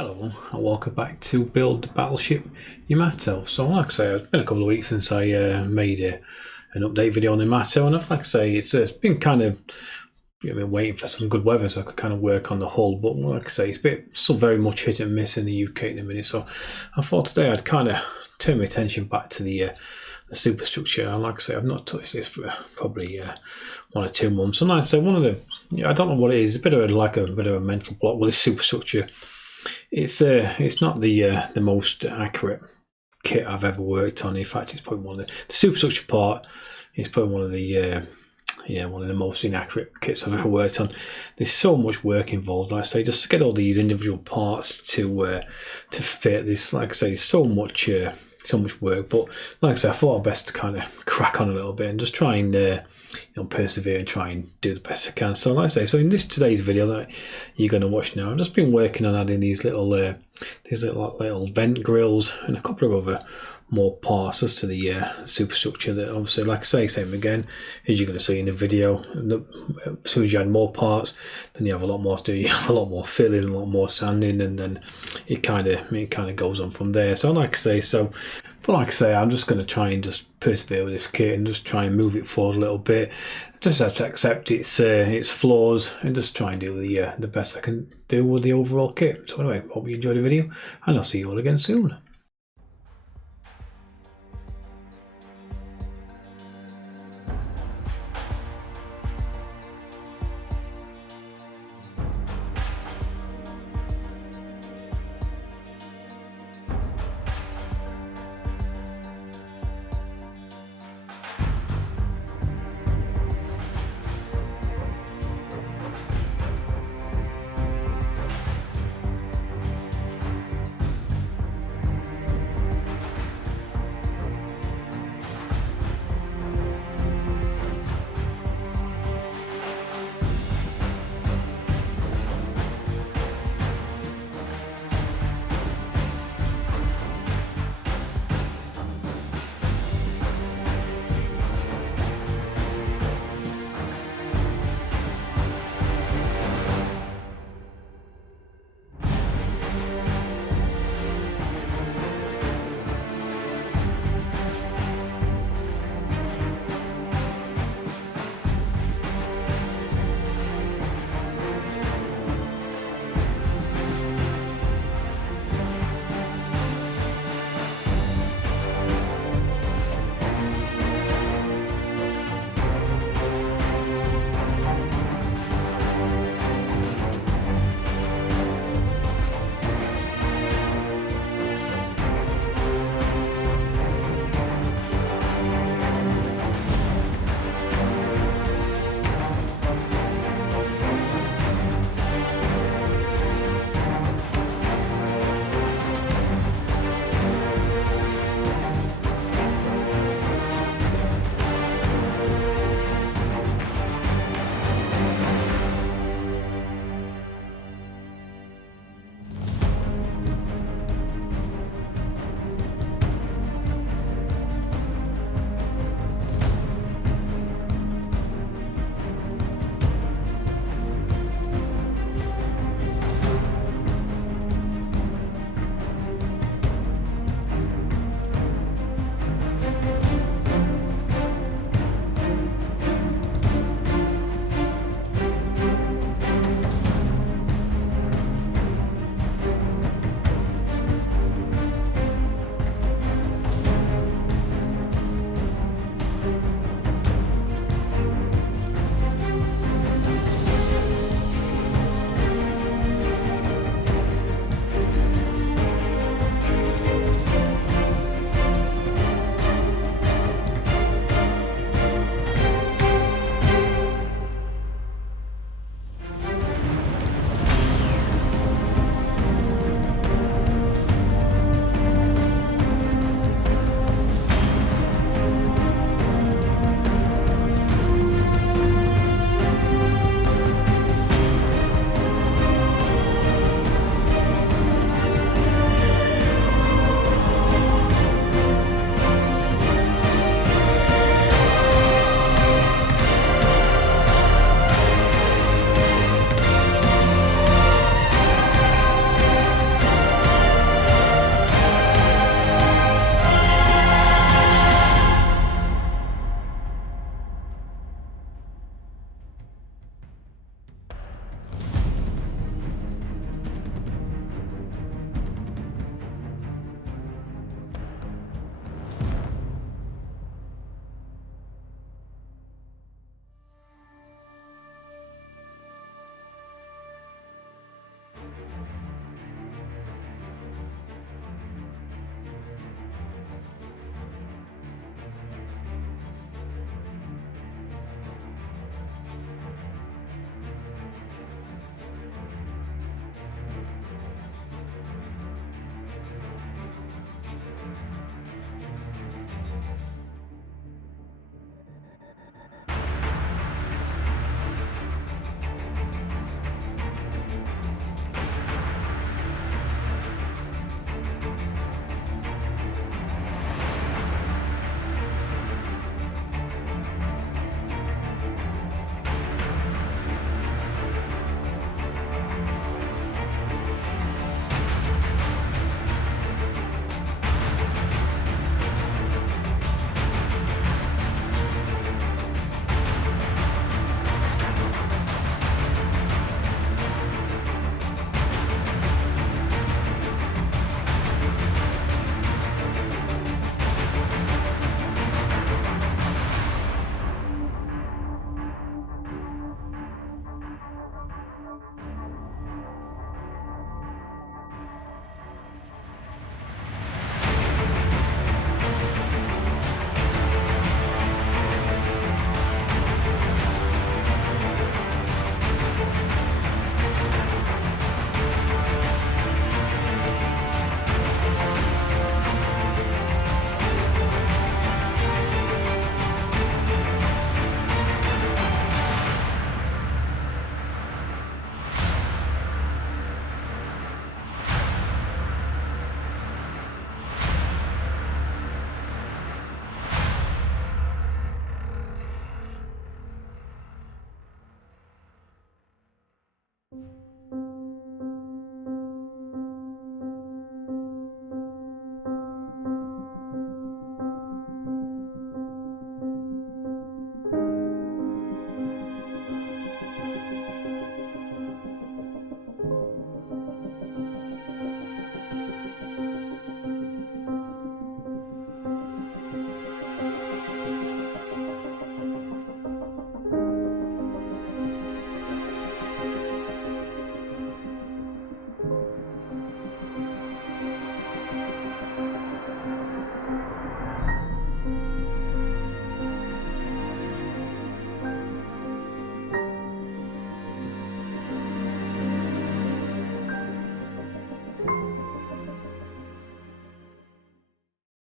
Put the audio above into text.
Hello and welcome back to build Battleship YAMATO. So like I say, it's been a couple of weeks since I made an update video on the Yamato, and like I say, it's been kind of, I've been waiting for some good weather so I could kind of work on the hull, but like I say, it's still very much hit and miss in the UK at the minute, so I thought today I'd kind of turn my attention back to the superstructure. And like I say, I've not touched this for probably 1 or 2 months, and like I say, I don't know what it is, it's a bit of a mental block with this superstructure. It's not the most accurate kit I've ever worked on. In fact, it's probably one of the superstructure part is probably one of the most inaccurate kits I've ever worked on. There's so much work involved. Like I say, just to get all these individual parts to fit this. Like I say, there's so much work. But like I say, I thought I'd best to kind of crack on a little bit and just try and persevere and try and do the best I can. So like I say, so in today's video that you're going to watch now, I've just been working on adding these little vent grills and a couple of other more parts as to the superstructure. That obviously, like I say, same again as you're going to see in the video. As soon as you add more parts, then you have a lot more to do. You have a lot more filling, a lot more sanding, and then it kind of goes on from there. So like I say, but like I say, I'm just going to try and just persevere with this kit and just try and move it forward a little bit. Just have to accept its flaws and just try and do the best I can do with the overall kit. So anyway, hope you enjoyed the video, and I'll see you all again soon.